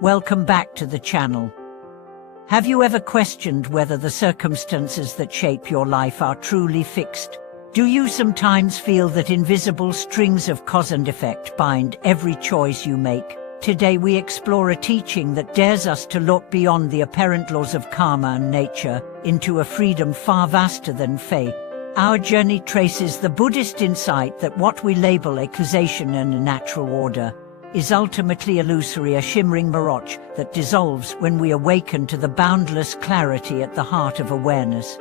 Welcome back to the channel. Have you ever questioned whether the circumstances that shape your life are truly fixed? Do you sometimes feel that invisible strings of cause and effect bind every choice you make? Today we explore a teaching that dares us to look beyond the apparent laws of karma and nature into a freedom far vaster than fate. Our journey traces the Buddhist insight that what we label a causation and a natural order is ultimately illusory, a shimmering mirage that dissolves when we awaken to the boundless clarity at the heart of awareness.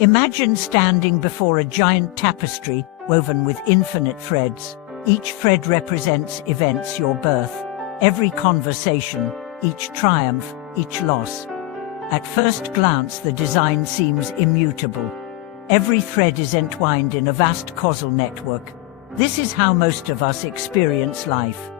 Imagine standing before a giant tapestry woven with infinite threads. Each thread represents events: your birth, every conversation, each triumph, each loss. At first glance, the design seems immutable. Every thread is entwined in a vast causal network. This is how most of us experience life.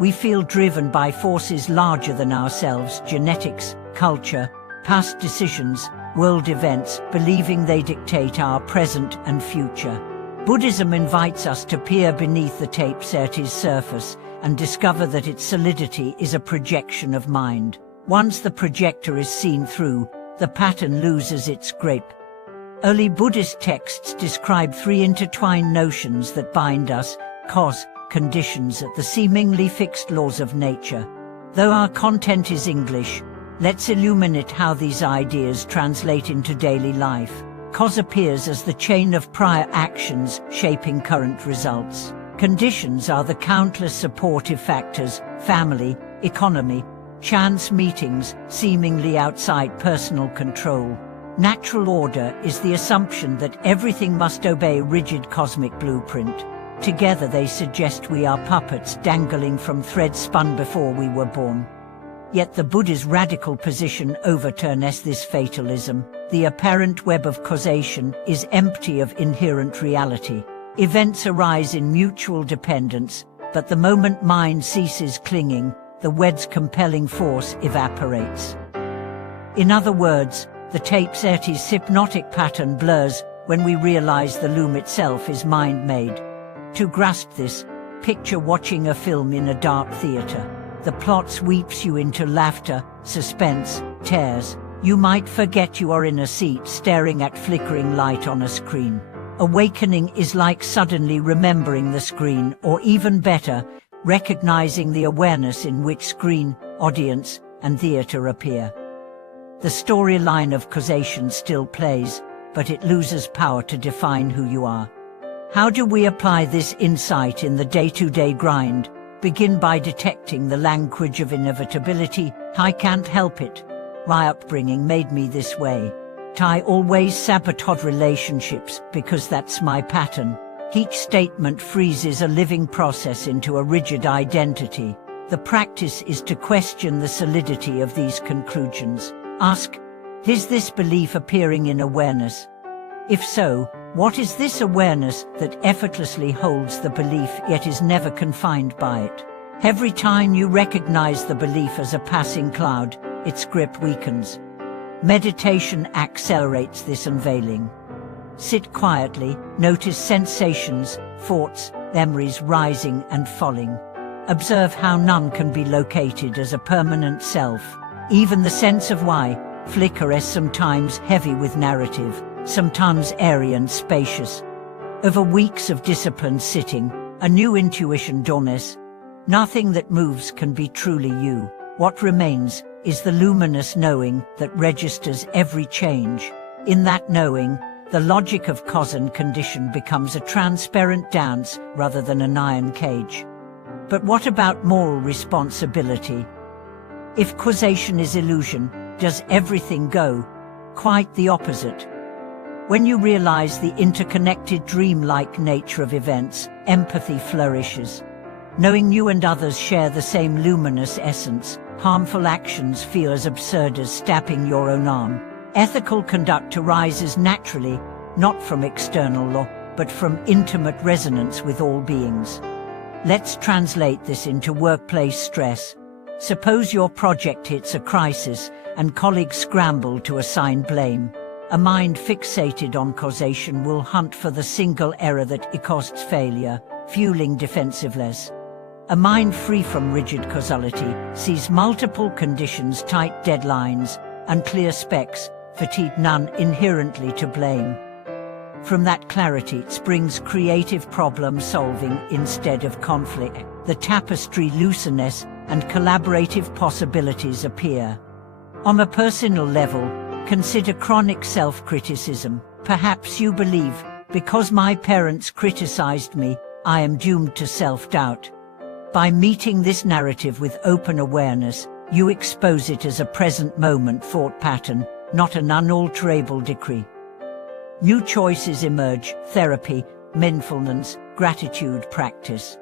We feel driven by forces larger than ourselves: genetics, culture, past decisions, world events, believing they dictate our present and future. Buddhism invites us to peer beneath the tape's surface and discover that its solidity is a projection of mind. Once the projector is seen through, the pattern loses its grip. Early Buddhist texts describe three intertwined notions that bind us: cause, conditions, the seemingly fixed laws of nature. Though our content is English, let's illuminate how these ideas translate into daily life. Cause appears as the chain of prior actions shaping current results. Conditions are the countless supportive factors: family, economy, chance meetings, seemingly outside personal control. Natural order is the assumption that everything must obey a rigid cosmic blueprint. Together they suggest we are puppets dangling from threads spun before we were born. Yet the Buddha's radical position overturns this fatalism. The apparent web of causation is empty of inherent reality. Events arise in mutual dependence, but the moment mind ceases clinging, the web's compelling force evaporates. In other words, the tape's hypnotic pattern blurs when we realize the loom itself is mind-made. To grasp this, picture watching a film in a dark theater. The plot sweeps you into laughter, suspense, tears. You might forget you are in a seat staring at flickering light on a screen. Awakening is like suddenly remembering the screen, or even better, recognizing the awareness in which screen, audience, and theater appear. The storyline of causation still plays, but it loses power to define who you are. How do we apply this insight in the day-to-day grind? Begin by detecting the language of inevitability. I can't help it. My upbringing made me this way. I always sabotage relationships because that's my pattern. Each statement freezes a living process into a rigid identity. The practice is to question the solidity of these conclusions. Ask, is this belief appearing in awareness? If so, what is this awareness that effortlessly holds the belief yet is never confined by it? Every time you recognize the belief as a passing cloud, its grip weakens. Meditation accelerates this unveiling. Sit quietly, notice sensations, thoughts, memories rising and falling. Observe how none can be located as a permanent self. Even the sense of why flicker is sometimes heavy with narrative, sometimes airy and spacious. Over weeks of disciplined sitting, a new intuition dawns. Nothing that moves can be truly you. What remains is the luminous knowing that registers every change. In that knowing, the logic of cause and condition becomes a transparent dance rather than an iron cage. But what about moral responsibility? If causation is illusion, does everything go? Quite the opposite. When you realize the interconnected dream-like nature of events, empathy flourishes. Knowing you and others share the same luminous essence, harmful actions feel as absurd as stabbing your own arm. Ethical conduct arises naturally, not from external law, but from intimate resonance with all beings. Let's translate this into workplace stress. Suppose your project hits a crisis and colleagues scramble to assign blame. A mind fixated on causation will hunt for the single error that caused failure, fueling defensiveness. A mind free from rigid causality sees multiple conditions, tight deadlines, unclear specs, fatigue, none inherently to blame. From that clarity springs creative problem solving instead of conflict. The tapestry loosens and collaborative possibilities appear. On a personal level, consider chronic self-criticism. Perhaps you believe, because my parents criticized me, I am doomed to self-doubt. By meeting this narrative with open awareness, you expose it as a present moment thought pattern, not an unalterable decree. New choices emerge: therapy, mindfulness, gratitude practice.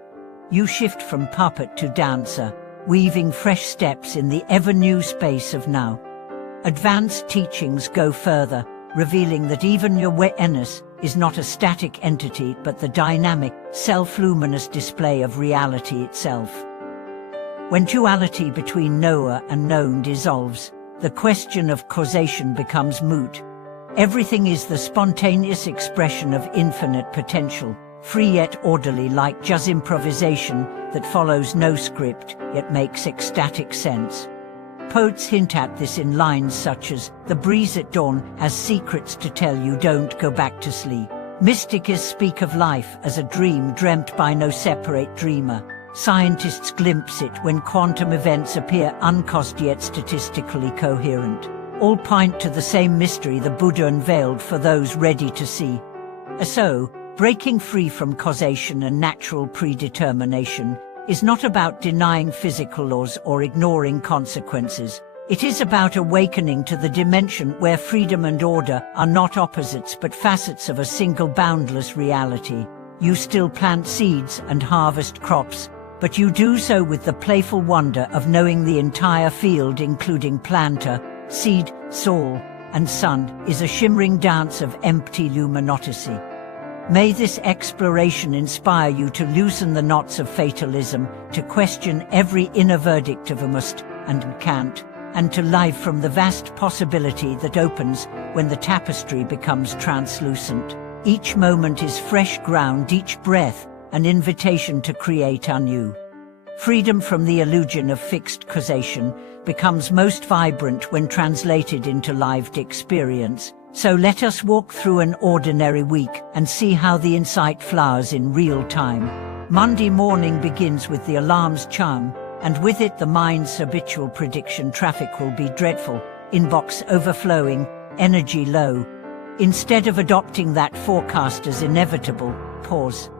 You shift from puppet to dancer, weaving fresh steps in the ever-new space of now. Advanced teachings go further, revealing that even your awareness is not a static entity but the dynamic, self-luminous display of reality itself. When duality between knower and known dissolves, the question of causation becomes moot. Everything is the spontaneous expression of infinite potential, free yet orderly, like jazz improvisation that follows no script yet makes ecstatic sense. Poets hint at this in lines such as, "The breeze at dawn has secrets to tell you, don't go back to sleep." Mystics speak of life as a dream dreamt by no separate dreamer. Scientists glimpse it when quantum events appear uncaused yet statistically coherent. All point to the same mystery the Buddha unveiled for those ready to see. So, breaking free from causation and natural predetermination is not about denying physical laws or ignoring consequences. It is about awakening to the dimension where freedom and order are not opposites but facets of a single boundless reality. You still plant seeds and harvest crops, but you do so with the playful wonder of knowing the entire field, including planter, seed, soil, and sun, is a shimmering dance of empty luminosity. May this exploration inspire you to loosen the knots of fatalism, to question every inner verdict of a must and can't, and to live from the vast possibility that opens when the tapestry becomes translucent. Each moment is fresh ground, each breath an invitation to create anew. Freedom from the illusion of fixed causation becomes most vibrant when translated into lived experience. So let us walk through an ordinary week and see how the insight flowers in real time. Monday morning begins with the alarm's chime, and with it the mind's habitual prediction: traffic will be dreadful, inbox overflowing, energy low. Instead of adopting that forecast as inevitable, pause.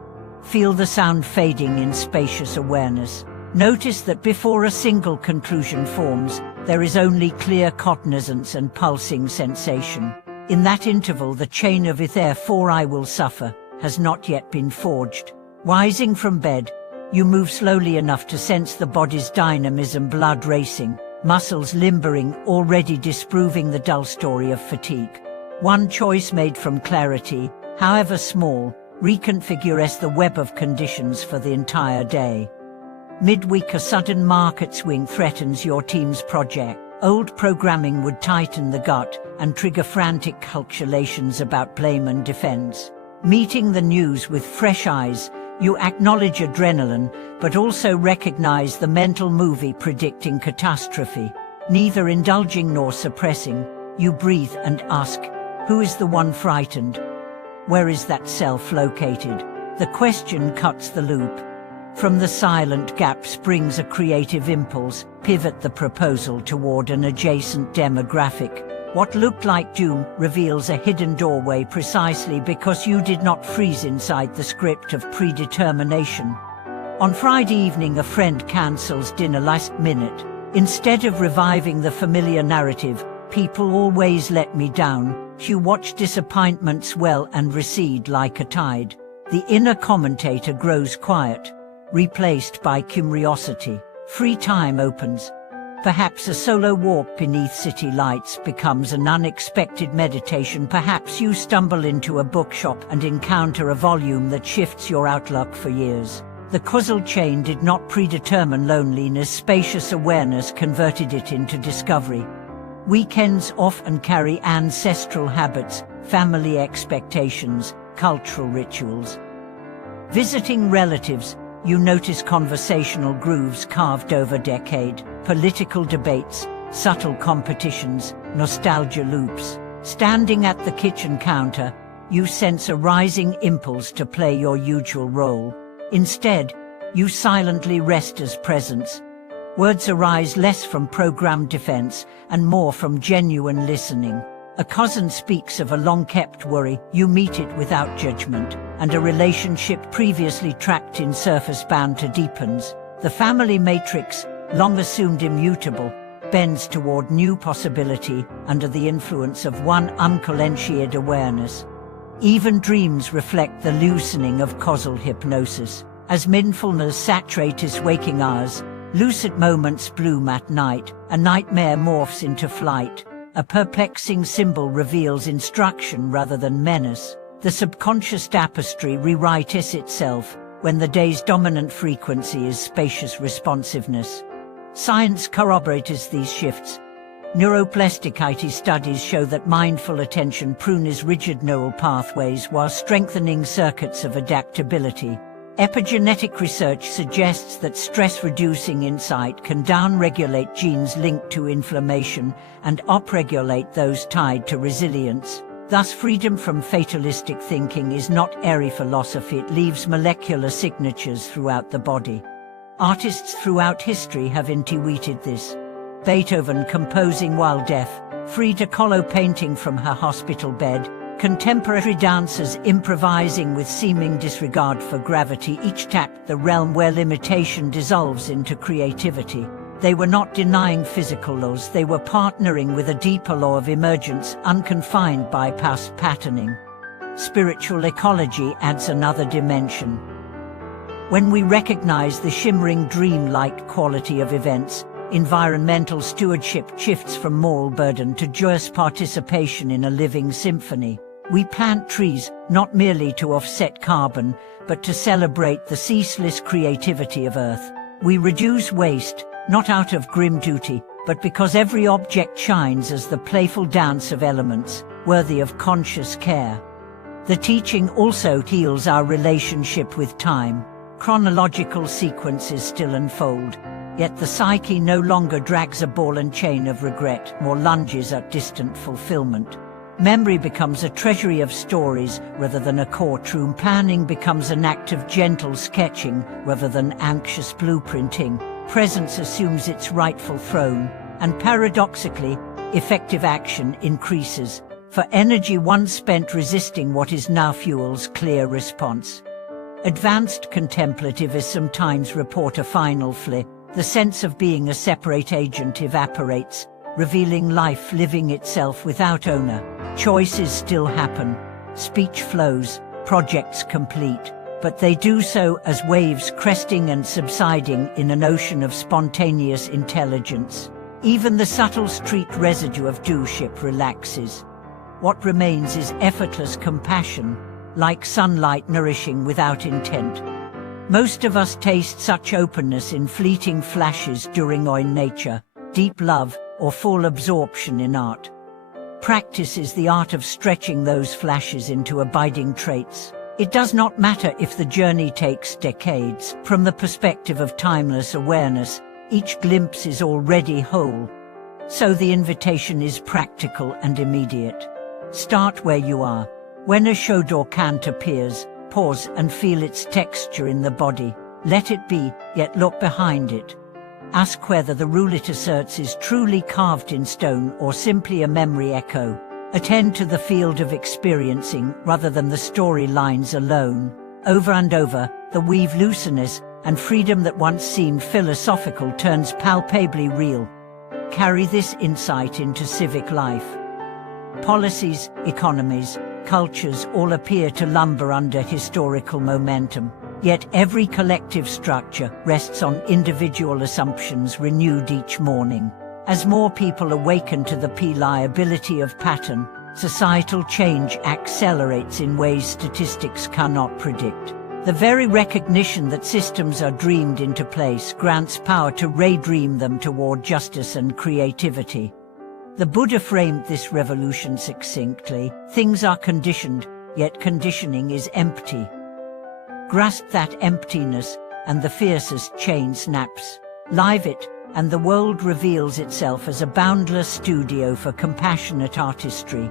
Feel the sound fading in spacious awareness. Notice that before a single conclusion forms, there is only clear cognizance and pulsing sensation. In that interval the chain of therefore I will suffer has not yet been forged. Rising from bed, you move slowly enough to sense the body's dynamism, blood racing, muscles limbering, already disproving the dull story of fatigue. One choice made from clarity, however small, reconfigures the web of conditions for the entire day. Midweek, a sudden market swing threatens your team's project. Old programming would tighten the gut and trigger frantic calculations about blame and defense. Meeting the news with fresh eyes, you acknowledge adrenaline, but also recognize the mental movie predicting catastrophe. Neither indulging nor suppressing, you breathe and ask, who is the one frightened? Where is that self located? The question cuts the loop. From the silent gap springs a creative impulse, pivot the proposal toward an adjacent demographic. What looked like doom reveals a hidden doorway precisely because you did not freeze inside the script of predetermination. On Friday evening, a friend cancels dinner last minute. Instead of reviving the familiar narrative, people always let me down, you watch disappointment swell and recede like a tide. The inner commentator grows quiet, replaced by curiosity. Free time opens. Perhaps a solo walk beneath city lights becomes an unexpected meditation. Perhaps you stumble into a bookshop and encounter a volume that shifts your outlook for years. The causal chain did not predetermine loneliness. Spacious awareness converted it into discovery. Weekends often carry ancestral habits, family expectations, cultural rituals. Visiting relatives, You notice conversational grooves carved over decade, political debates, subtle competitions, nostalgia loops. Standing at the kitchen counter, you sense a rising impulse to play your usual role. Instead, you silently rest as presence. Words arise less from programmed defense and more from genuine listening. A cousin speaks of a long-kept worry, you meet it without judgment, and a relationship previously tracked in surface banter deepens. The family matrix, long assumed immutable, bends toward new possibility under the influence of one unconscious awareness. Even dreams reflect the loosening of causal hypnosis. As mindfulness saturates waking hours, lucid moments bloom at night, a nightmare morphs into flight. A perplexing symbol reveals instruction rather than menace. The subconscious tapestry rewrites itself when the day's dominant frequency is spacious responsiveness. Science corroborates these shifts. Neuroplasticity studies show that mindful attention prunes rigid neural pathways while strengthening circuits of adaptability. Epigenetic research suggests that stress-reducing insight can downregulate genes linked to inflammation and upregulate those tied to resilience. Thus, freedom from fatalistic thinking is not airy philosophy, it leaves molecular signatures throughout the body. Artists throughout history have intuited this. Beethoven composing while deaf, Frida Kahlo painting from her hospital bed, contemporary dancers improvising with seeming disregard for gravity, each tapped the realm where limitation dissolves into creativity. They were not denying physical laws, they were partnering with a deeper law of emergence unconfined by past patterning. Spiritual ecology adds another dimension. When we recognize the shimmering dream-like quality of events, environmental stewardship shifts from moral burden to joyous participation in a living symphony. We plant trees, not merely to offset carbon, but to celebrate the ceaseless creativity of Earth. We reduce waste, not out of grim duty, but because every object shines as the playful dance of elements, worthy of conscious care. The teaching also heals our relationship with time. Chronological sequences still unfold, yet the psyche no longer drags a ball and chain of regret, more lunges at distant fulfillment. Memory becomes a treasury of stories rather than a courtroom. Planning becomes an act of gentle sketching rather than anxious blueprinting. Presence assumes its rightful throne, and paradoxically, effective action increases, for energy once spent resisting what is now fuels clear response. Advanced contemplativists sometimes report a final flip. The sense of being a separate agent evaporates, revealing life living itself without owner. Choices still happen, speech flows, projects complete, but they do so as waves cresting and subsiding in an ocean of spontaneous intelligence. Even the subtle street residue of doership relaxes. What remains is effortless compassion, like sunlight nourishing without intent. Most of us taste such openness in fleeting flashes during awe in nature, deep love, or full absorption in art. Practice is the art of stretching those flashes into abiding traits. It does not matter if the journey takes decades. From the perspective of timeless awareness, each glimpse is already whole. So the invitation is practical and immediate. Start where you are. When a Shodor cant appears, pause and feel its texture in the body. Let it be, yet look behind it. Ask whether the rule it asserts is truly carved in stone or simply a memory echo. Attend to the field of experiencing rather than the storylines alone. Over and over, the weave looseness and freedom that once seemed philosophical turns palpably real. Carry this insight into civic life. Policies, economies, cultures all appear to lumber under historical momentum. Yet every collective structure rests on individual assumptions renewed each morning. As more people awaken to the reliability of pattern, societal change accelerates in ways statistics cannot predict. The very recognition that systems are dreamed into place grants power to redream them toward justice and creativity. The Buddha framed this revolution succinctly: things are conditioned, yet conditioning is empty. Grasp that emptiness, and the fiercest chain snaps. Live it, and the world reveals itself as a boundless studio for compassionate artistry.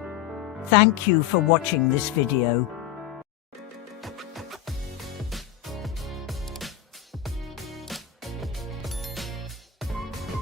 Thank you for watching this video.